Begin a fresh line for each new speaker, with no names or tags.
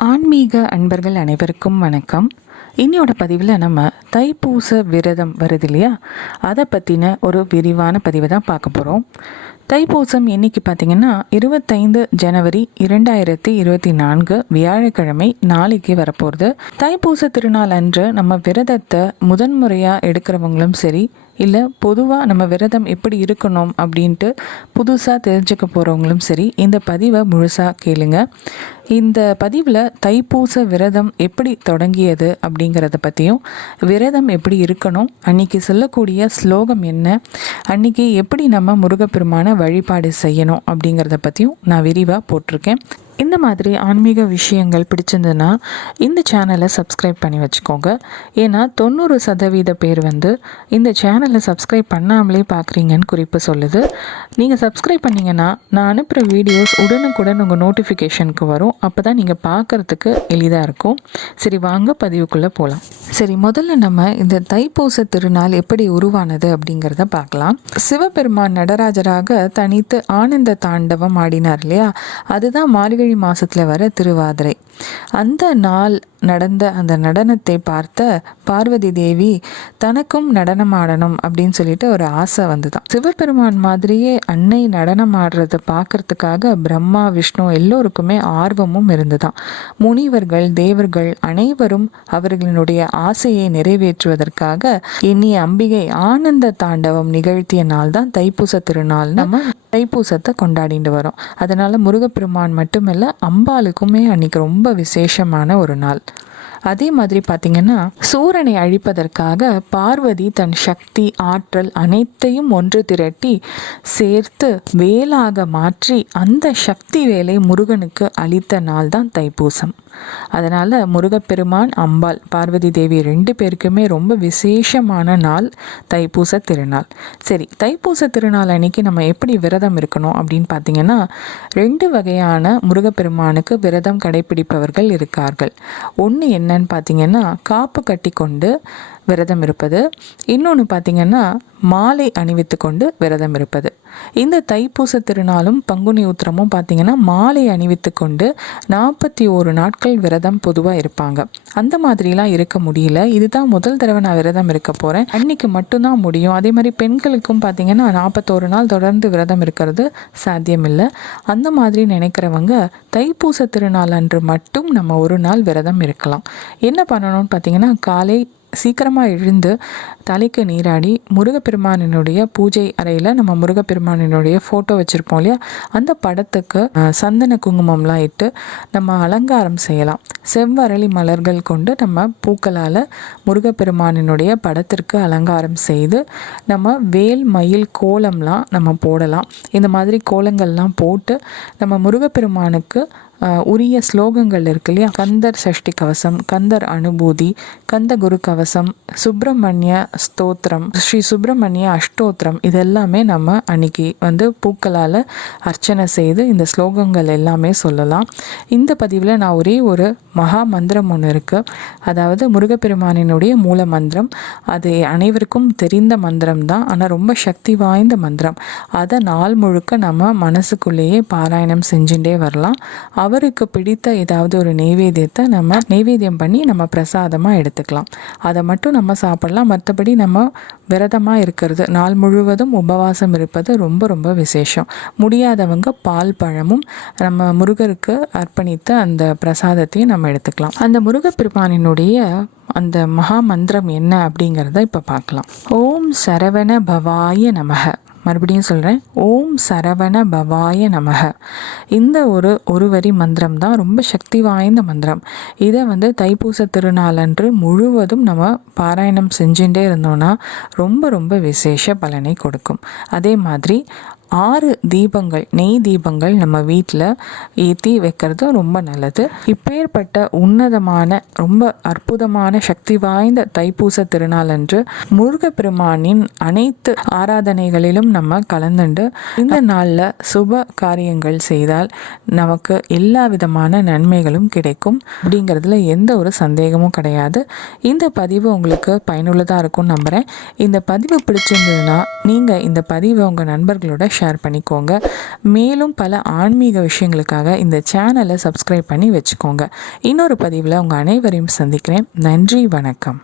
ஆன்மீக அன்பர்கள் அனைவருக்கும் வணக்கம். இன்னையோட பதிவில் நம்ம தைப்பூச விரதம் வருது இல்லையா? அதை பற்றின ஒரு விரிவான பதிவை தான் பார்க்க போகிறோம் தைப்பூசம் இன்னைக்கு பார்த்தீங்கன்னா இருபத்தைந்து ஜனவரி இரண்டாயிரத்தி இருபத்தி நான்கு வியாழக்கிழமை நாளைக்கு வரப்போகிறது தைப்பூச திருநாள் அன்று நம்ம விரதத்தை முதன்முறையாக எடுக்கிறவங்களும் சரி இல்லை பொதுவாக நம்ம விரதம் எப்படி இருக்கணும் அப்படின்ட்டு புதுசாக தெரிஞ்சுக்க போகிறவங்களும் சரி இந்த பதிவை முழுசாக கேளுங்க. இந்த பதிவில் தைப்பூச விரதம் எப்படி தொடங்கியது அப்படிங்கிறத பற்றியும் விரதம் எப்படி இருக்கணும் அன்னைக்கு சொல்லக்கூடிய ஸ்லோகம் என்ன அன்னைக்கு எப்படி நம்ம முருகப்பெருமான வழிபாடு செய்யணும் அப்படிங்கிறத பற்றியும் நான் விரிவாக போட்டிருக்கேன். இந்த மாதிரி ஆன்மீக விஷயங்கள் பிடிச்சிருந்ததுன்னா இந்த சேனலை சப்ஸ்கிரைப் பண்ணி வச்சுக்கோங்க. ஏன்னா தொண்ணூறு சதவீத பேர் வந்து இந்த சேனலை சப்ஸ்கிரைப் பண்ணாமலே பார்க்குறீங்கன்னு குறிப்பு சொல்லுது. நீங்கள் சப்ஸ்கிரைப் பண்ணிங்கன்னா நான் அனுப்புகிற வீடியோஸ் உடனுக்குடன் உங்கள் நோட்டிஃபிகேஷனுக்கு வரும். அப்போ தான் நீங்கள் பார்க்குறதுக்கு எளிதாக இருக்கும். சரி வாங்க பதிவுக்குள்ளே போகலாம் சரி முதல்ல நம்ம இந்த தைப்பூச திருநாள் எப்படி உருவானது அப்படிங்கிறத பார்க்கலாம் சிவபெருமான் நடராஜராக தனித்து ஆனந்த தாண்டவம் ஆடினார் இல்லையா? அதுதான் மார்கழி மாசத்துல வர திருவாதிரை. அந்த நாள் நடந்த அந்த நடனத்தை பார்த்த பார்வதி தேவி தனக்கும் நடனம் ஆடணும் அப்படின்னு சொல்லிட்டு ஒரு ஆசை வந்துதான். சிவபெருமான் மாதிரியே அன்னை நடனம் ஆடுறத பார்க்கறதுக்காக பிரம்மா விஷ்ணு எல்லோருக்குமே ஆர்வமும் இருந்துதான். முனிவர்கள் தேவர்கள் அனைவரும் அவர்களினுடைய ஆசையை நிறைவேற்றுவதற்காக இனி அம்பிகை ஆனந்த தாண்டவம் நிகழ்த்திய நாள் தான் தைப்பூச திருநாள். நம்ம தைப்பூசத்தை கொண்டாடிட்டு வரோம். அதனால முருகப்பெருமான் மட்டுமல்ல அம்பாளுக்குமே அன்னைக்கு ரொம்ப விசேஷமான ஒரு நாள். அதே மாதிரி பார்த்தீங்கன்னா சூரனை அழிப்பதற்காக பார்வதி தன் சக்தி ஆற்றல் அனைத்தையும் ஒன்று திரட்டி சேர்த்து வேலாக மாற்றி அந்த சக்தி வேலை முருகனுக்கு அளித்த நாள் தான் தைப்பூசம். அதனால் முருகப்பெருமான் அம்பாள் பார்வதி தேவி ரெண்டு பேருக்குமே ரொம்ப விசேஷமான நாள் தைப்பூச திருநாள். சரி தைப்பூச திருநாள் அன்னைக்கு நம்ம எப்படி விரதம் இருக்கணும் அப்படின்னு பார்த்தீங்கன்னா ரெண்டு வகையான முருகப்பெருமானுக்கு விரதம் கடைபிடிப்பவர்கள் இருக்கார்கள். ஒன்று என்னன்னு பார்த்தீங்கன்னா காப்பு கட்டி கொண்டு விரதம் இருப்பது. இன்னொன்று பார்த்திங்கன்னா மாலை அணிவித்து கொண்டு விரதம் இருப்பது. இந்த தைப்பூச திருநாளும் பங்குனி உத்திரமும் பார்த்தீங்கன்னா மாலை அணிவித்து கொண்டு நாற்பத்தி ஓரு நாட்கள் விரதம் பொதுவாக இருப்பாங்க. அந்த மாதிரிலாம் இருக்க முடியல. இதுதான் முதல் தடவை நான் விரதம் இருக்க போகிறேன் அன்னைக்கு மட்டும்தான் முடியும். அதே மாதிரி பெண்களுக்கும் பார்த்திங்கன்னா நாற்பத்தோரு நாள் தொடர்ந்து விரதம் இருக்கிறது சாத்தியமில்லை. அந்த மாதிரி நினைக்கிறவங்க தைப்பூச திருநாள் அன்று மட்டும் நம்ம ஒரு நாள் விரதம் இருக்கலாம். என்ன பண்ணணும்னு பார்த்தீங்கன்னா காலை சீக்கிரமாக எழுந்து தலைக்கு நீராடி முருகப்பெருமானினுடைய பூஜை அறையில் நம்ம முருகப்பெருமானினுடைய ஃபோட்டோ வச்சுருப்போம் இல்லையா? அந்த படத்துக்கு சந்தன குங்குமம்லாம் இட்டு நம்ம அலங்காரம் செய்யலாம். செவ்வரளி மலர்கள் கொண்டு நம்ம பூக்களால் முருகப்பெருமானினுடைய படத்திற்கு அலங்காரம் செய்து நம்ம வேல் மயில் கோலம்லாம் நம்ம போடலாம். இந்த மாதிரி கோலங்கள்லாம் போட்டு நம்ம முருகப்பெருமானுக்கு உரிய ஸ்லோகங்கள் இருக்கு இல்லையா? கந்தர் சஷ்டி கவசம் கந்தர் அனுபூதி கந்த குரு கவசம் சுப்பிரமணிய ஸ்தோத்திரம் ஸ்ரீ சுப்பிரமணிய அஷ்டோத்திரம் இதெல்லாமே நம்ம அன்னைக்கு வந்து பூக்களால் அர்ச்சனை செய்து இந்த ஸ்லோகங்கள் எல்லாமே சொல்லலாம். இந்த பதிவில் நான் ஒரே ஒரு மகா மந்திரம் ஒன்று இருக்குது அதாவது முருகப்பெருமானினுடைய மூல மந்திரம். அது அனைவருக்கும் தெரிந்த மந்திரம் தான். ஆனால் ரொம்ப சக்தி வாய்ந்த மந்திரம். அதை நாள் முழுக்க நம்ம மனசுக்குள்ளேயே பாராயணம் செஞ்சுட்டே வரலாம். அவருக்கு பிடித்த ஏதாவது ஒரு நெய்வேத்தியத்தை நம்ம நெய்வேத்தியம் பண்ணி நம்ம பிரசாதமாக எடுத்துக்கலாம். அதை மட்டும் நம்ம சாப்பிடலாம். மற்றபடி நம்ம விரதமாக இருக்கிறது நாள் முழுவதும் உபவாசம் இருப்பது ரொம்ப ரொம்ப விசேஷம். முடியாதவங்க பால் பழமும் நம்ம முருகருக்கு அர்ப்பணித்த அந்த பிரசாதத்தையும் நம்ம எடுத்துக்கலாம். அந்த முருகப்பெருமானினுடைய அந்த மகா மந்திரம் என்ன அப்படிங்கிறத இப்போ பார்க்கலாம். ஓம் சரவண பவாய நமக. மறுபடியும் சொல்கிறேன் ஓம் சரவண பவாய நமக. இந்த ஒரு ஒரு வரி மந்திரம் தான் ரொம்ப சக்தி வாய்ந்த மந்திரம். இதை வந்து தைப்பூச திருநாளன்று முழுவதும் நம்ம பாராயணம் செஞ்சுட்டே இருந்தோம்னா ரொம்ப ரொம்ப விசேஷ பலனை கொடுக்கும். அதே மாதிரி ஆறு தீபங்கள் நெய் தீபங்கள் நம்ம வீட்டில் ஏற்றி வைக்கிறது ரொம்ப நல்லது. இப்பேற்பட்ட உன்னதமான ரொம்ப அற்புதமான சக்தி வாய்ந்த தைப்பூச திருநாள் அன்று முருகப்பெருமானின் அனைத்து ஆராதனைகளிலும் நம்ம கலந்துண்டு. இந்த நாளில் சுப காரியங்கள் செய்தால் நமக்கு எல்லா விதமான நன்மைகளும் கிடைக்கும். அப்படிங்கிறதுல எந்த ஒரு சந்தேகமும் கிடையாது. இந்த பதிவு உங்களுக்கு பயனுள்ளதாக இருக்கும்னு நம்புகிறேன் இந்த பதிவு பிடிச்சிருந்ததுன்னா நீங்கள் இந்த பதிவை உங்கள் நண்பர்களோட ஷேர் பண்ணிக்கோங்க. மேலும் பல ஆன்மீக விஷயங்களுக்காக இந்த சேனலை சப்ஸ்கிரைப் பண்ணி வச்சுக்கோங்க. இன்னொரு பதிவில் உங்கள் அனைவரையும் சந்திக்கிறேன். நன்றி வணக்கம்.